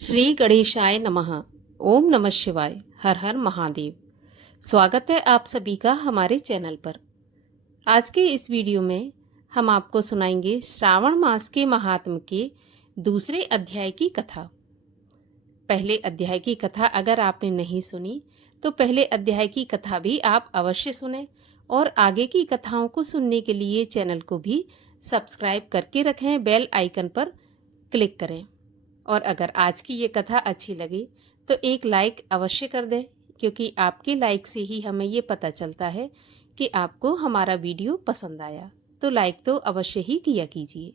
श्री गणेशाय नमः। ओम नमः शिवाय। हर हर महादेव। स्वागत है आप सभी का हमारे चैनल पर। आज के इस वीडियो में हम आपको सुनाएंगे श्रावण मास के महात्म के दूसरे अध्याय की कथा। पहले अध्याय की कथा अगर आपने नहीं सुनी तो पहले अध्याय की कथा भी आप अवश्य सुने और आगे की कथाओं को सुनने के लिए चैनल को भी सब्सक्राइब करके रखें, बेल आइकन पर क्लिक करें। और अगर आज की ये कथा अच्छी लगी तो एक लाइक अवश्य कर दें, क्योंकि आपके लाइक से ही हमें ये पता चलता है कि आपको हमारा वीडियो पसंद आया। तो लाइक तो अवश्य ही किया कीजिए।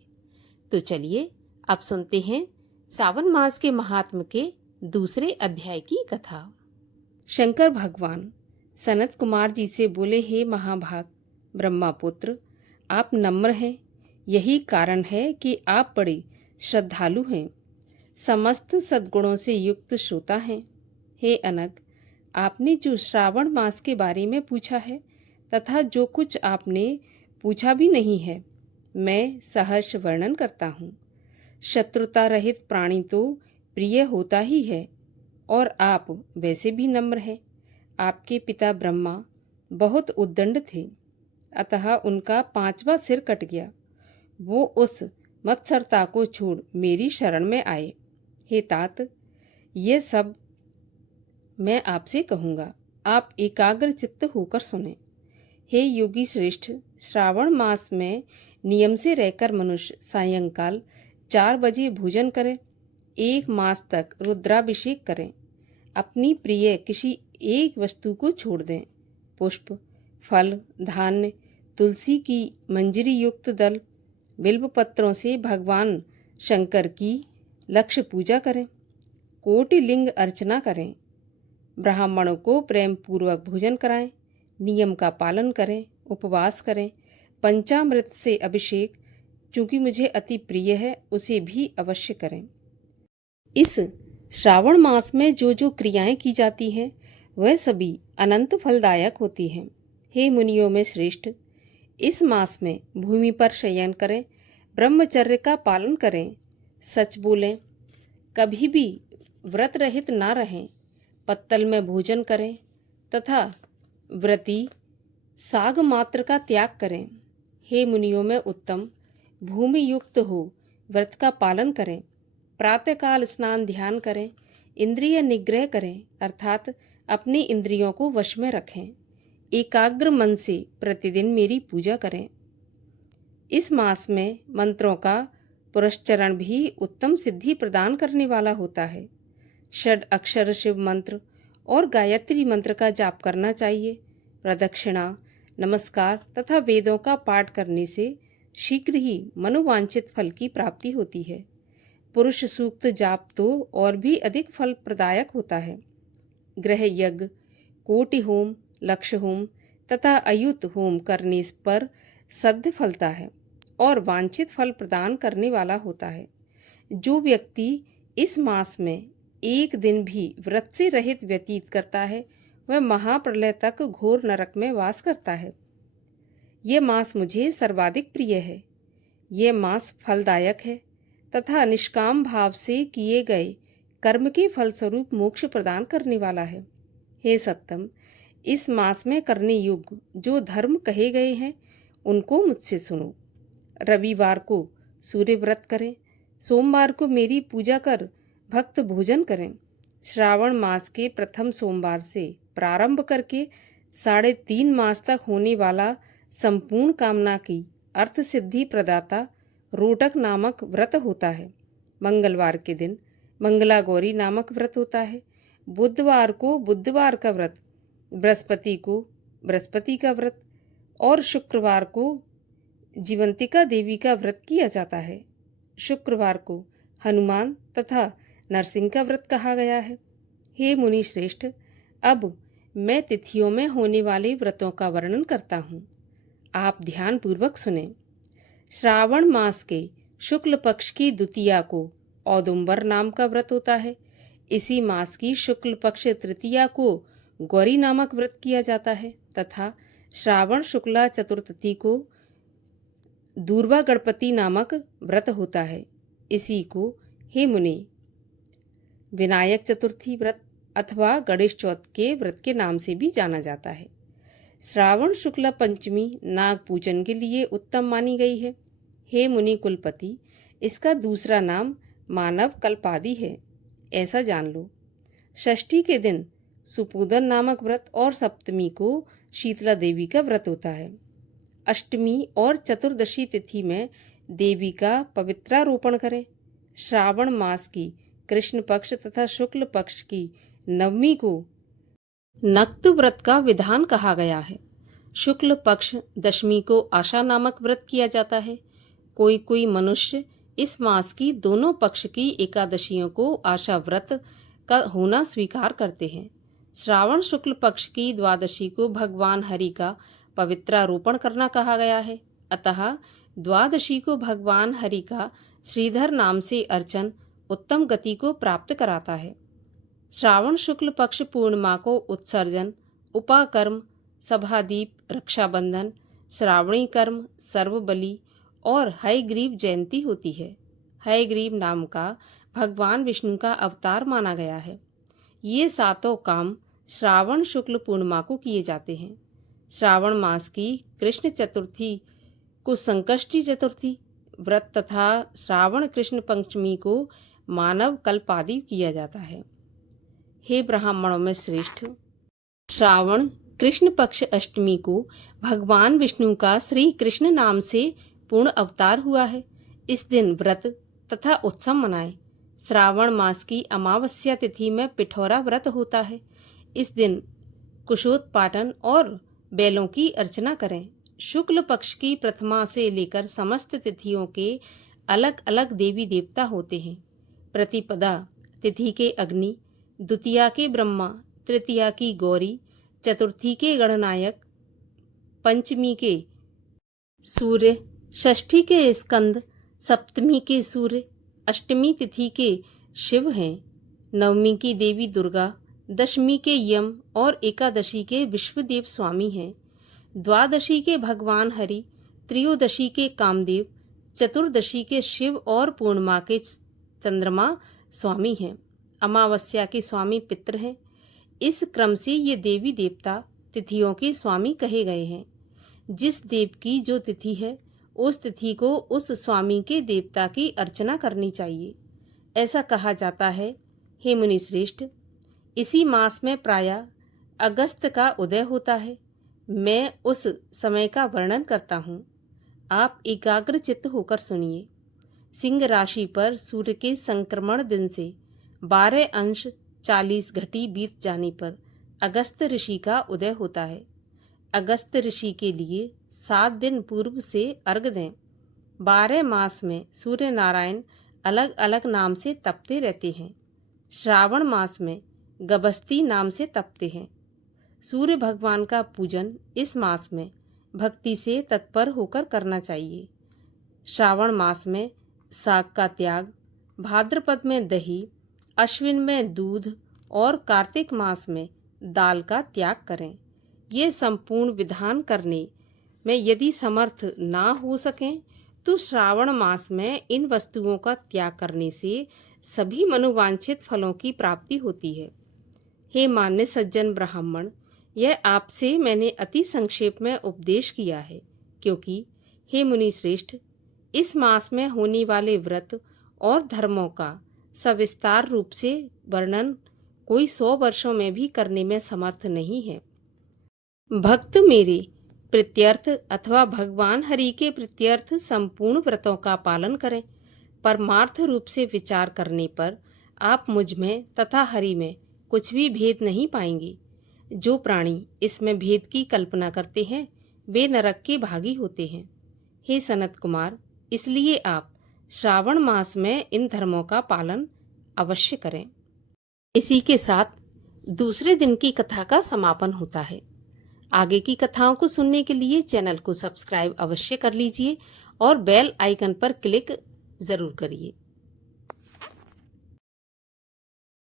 तो चलिए अब सुनते हैं सावन मास के महात्म के दूसरे अध्याय की कथा। शंकर भगवान सनत कुमार जी से बोले, हे महाभाग ब्रह्मापुत्र, आप नम्र हैं। यही कारण है कि आप बड़े श्रद्धालु हैं, समस्त सद्गुणों से युक्त श्रोता हैं। हे अनग, आपने जो श्रावण मास के बारे में पूछा है तथा जो कुछ आपने पूछा भी नहीं है, मैं सहर्ष वर्णन करता हूँ। शत्रुता रहित प्राणी तो प्रिय होता ही है, और आप वैसे भी नम्र हैं। आपके पिता ब्रह्मा बहुत उद्दंड थे, अतः उनका 5वां सिर कट गया। वो उस मत्सरता को छोड़ मेरी शरण में आए। हे तात, ये सब मैं आपसे कहूँगा, आप एकाग्र चित्त होकर सुने। हे योगी श्रेष्ठ, श्रावण मास में नियम से रहकर मनुष्य सायंकाल 4 बजे भोजन करें, 1 मास तक रुद्राभिषेक करें, अपनी प्रिय किसी एक वस्तु को छोड़ दें। पुष्प, फल, धान्य, तुलसी की मंजरी युक्त दल, बिल्व पत्रों से भगवान शंकर की लक्ष्य पूजा करें, कोटि लिंग अर्चना करें, ब्राह्मणों को प्रेम पूर्वक भोजन कराएं, नियम का पालन करें, उपवास करें, पंचामृत से अभिषेक, चूँकि मुझे अति प्रिय है, उसे भी अवश्य करें। इस श्रावण मास में जो जो क्रियाएं की जाती हैं वह सभी अनंत फलदायक होती हैं। हे मुनियों में श्रेष्ठ, इस मास में भूमि पर शयन करें, ब्रह्मचर्य का पालन करें, सच बोलें, कभी भी व्रत रहित ना रहें, पत्तल में भोजन करें तथा व्रती साग मात्र का त्याग करें। हे मुनियों में उत्तम, भूमि युक्त हो व्रत का पालन करें, प्रातःकाल स्नान ध्यान करें, इंद्रिय निग्रह करें, अर्थात अपनी इंद्रियों को वश में रखें, एकाग्र मन से प्रतिदिन मेरी पूजा करें। इस मास में मंत्रों का पुरस्चरण भी उत्तम सिद्धि प्रदान करने वाला होता है। षड अक्षर शिव मंत्र और गायत्री मंत्र का जाप करना चाहिए। प्रदक्षिणा, नमस्कार तथा वेदों का पाठ करने से शीघ्र ही मनोवांछित फल की प्राप्ति होती है। पुरुष सूक्त जाप तो और भी अधिक फल प्रदायक होता है। ग्रह यज्ञ, कोटि होम, लक्ष्य होम तथा अयुत होम करने पर सद्य फलता है और वांछित फल प्रदान करने वाला होता है। जो व्यक्ति इस मास में एक दिन भी व्रत से रहित व्यतीत करता है वह महाप्रलय तक घोर नरक में वास करता है। ये मास मुझे सर्वाधिक प्रिय है। ये मास फलदायक है तथा निष्काम भाव से किए गए कर्म के फलस्वरूप मोक्ष प्रदान करने वाला है। हे सत्तम, इस मास में करने योग्य जो धर्म कहे गए हैं उनको मुझसे सुनो। रविवार को सूर्य व्रत करें, सोमवार को मेरी पूजा कर भक्त भोजन करें। श्रावण मास के प्रथम सोमवार से प्रारंभ करके 3.5 मास तक होने वाला संपूर्ण कामना की अर्थ सिद्धि प्रदाता रोटक नामक व्रत होता है। मंगलवार के दिन मंगला गौरी नामक व्रत होता है। बुधवार को बुधवार का व्रत, बृहस्पति को बृहस्पति का व्रत और शुक्रवार को जीवंतिका देवी का व्रत किया जाता है। शुक्रवार को हनुमान तथा नरसिंह का व्रत कहा गया है। हे मुनि श्रेष्ठ, अब मैं तिथियों में होने वाले व्रतों का वर्णन करता हूँ, आप ध्यान पूर्वक सुने। श्रावण मास के शुक्ल पक्ष की द्वितीया को औदुंबर नाम का व्रत होता है। इसी मास की शुक्ल पक्ष तृतीया को गौरी नामक व्रत किया जाता है तथा श्रावण शुक्ला चतुर्थी को दूर्वा गणपति नामक व्रत होता है। इसी को हे मुनि विनायक चतुर्थी व्रत अथवा गणेश चौथ के व्रत के नाम से भी जाना जाता है। श्रावण शुक्ल पंचमी नाग पूजन के लिए उत्तम मानी गई है। हे मुनि कुलपति, इसका दूसरा नाम मानव कल्पादि है, ऐसा जान लो। षष्ठी के दिन सुपूदन नामक व्रत और सप्तमी को शीतला देवी का व्रत होता है। अष्टमी और चतुर्दशी तिथि में देवी का पवित्रारोपण करें। श्रावण मास की कृष्ण पक्ष तथा शुक्ल पक्ष की नवमी को नक्त व्रत का विधान कहा गया है। शुक्ल पक्ष दशमी को आशा नामक व्रत किया जाता है। कोई कोई मनुष्य इस मास की दोनों पक्ष की एकादशियों को आशा व्रत का होना स्वीकार करते हैं। श्रावण शुक्ल पक्ष की द्वादशी को भगवान हरि का पवित्रारोपण करना कहा गया है। अतः द्वादशी को भगवान हरि का श्रीधर नाम से अर्चन उत्तम गति को प्राप्त कराता है। श्रावण शुक्ल पक्ष पूर्णिमा को उत्सर्जन, उपाकर्म, सभादीप, रक्षाबंधन, श्रावणी कर्म, सर्वबलि और हयग्रीव जयंती होती है। हयग्रीव नाम का भगवान विष्णु का अवतार माना गया है। ये सातों काम श्रावण शुक्ल पूर्णिमा को किए जाते हैं। श्रावण मास की कृष्ण चतुर्थी को संकष्टी चतुर्थी व्रत तथा श्रावण कृष्ण पंचमी को मानव कल्पादि किया जाता है। हे ब्राह्मणों में श्रेष्ठ, श्रावण कृष्ण पक्ष अष्टमी को भगवान विष्णु का श्री कृष्ण नाम से पूर्ण अवतार हुआ है। इस दिन व्रत तथा उत्सव मनाएं। श्रावण मास की अमावस्या तिथि में पिठौरा व्रत होता है। इस दिन कुशोत्पाटन और बैलों की अर्चना करें। शुक्ल पक्ष की प्रथमा से लेकर समस्त तिथियों के अलग अलग देवी देवता होते हैं। प्रतिपदा तिथि के अग्नि, द्वितीया के ब्रह्मा, तृतीया की गौरी, चतुर्थी के गणनायक, पंचमी के सूर्य, षष्ठी के स्कंद, सप्तमी के सूर्य, अष्टमी तिथि के शिव हैं, नवमी की देवी दुर्गा, दशमी के यम और एकादशी के विश्वदेव स्वामी हैं। द्वादशी के भगवान हरि, त्रयोदशी के कामदेव, चतुर्दशी के शिव और पूर्णिमा के चंद्रमा स्वामी हैं। अमावस्या के स्वामी पितृ हैं। इस क्रम से ये देवी देवता तिथियों के स्वामी कहे गए हैं। जिस देव की जो तिथि है उस तिथि को उस स्वामी के देवता की अर्चना करनी चाहिए, ऐसा कहा जाता है। हे मुनि श्रेष्ठ, इसी मास में प्रायः अगस्त का उदय होता है। मैं उस समय का वर्णन करता हूँ, आप एकाग्र चित्त होकर सुनिए। सिंह राशि पर सूर्य के संक्रमण दिन से 12 अंश 40 घटी बीत जाने पर अगस्त ऋषि का उदय होता है। अगस्त ऋषि के लिए 7 दिन पूर्व से अर्घ दें। 12 मास में सूर्य नारायण अलग अलग नाम से तपते रहते हैं। श्रावण मास में गबस्ती नाम से तपते हैं। सूर्य भगवान का पूजन इस मास में भक्ति से तत्पर होकर करना चाहिए। श्रावण मास में साग का त्याग, भाद्रपद में दही, अश्विन में दूध और कार्तिक मास में दाल का त्याग करें। ये संपूर्ण विधान करने में यदि समर्थ ना हो सकें तो श्रावण मास में इन वस्तुओं का त्याग करने से सभी मनोवांछित फलों की प्राप्ति होती है। हे मान्य सज्जन ब्राह्मण, यह आपसे मैंने अति संक्षेप में उपदेश किया है, क्योंकि हे मुनि श्रेष्ठ, इस मास में होने वाले व्रत और धर्मों का सविस्तार रूप से वर्णन कोई 100 वर्षों में भी करने में समर्थ नहीं है। भक्त मेरे प्रत्यर्थ अथवा भगवान हरि के प्रत्यर्थ संपूर्ण व्रतों का पालन करें। परमार्थ रूप से विचार करने पर आप मुझ में तथा हरि में कुछ भी भेद नहीं पाएंगे। जो प्राणी इसमें भेद की कल्पना करते हैं वे नरक के भागी होते हैं। हे सनत कुमार, इसलिए आप श्रावण मास में इन धर्मों का पालन अवश्य करें। इसी के साथ दूसरे दिन की कथा का समापन होता है। आगे की कथाओं को सुनने के लिए चैनल को सब्सक्राइब अवश्य कर लीजिए और बेल आइकन पर क्लिक जरूर करिए।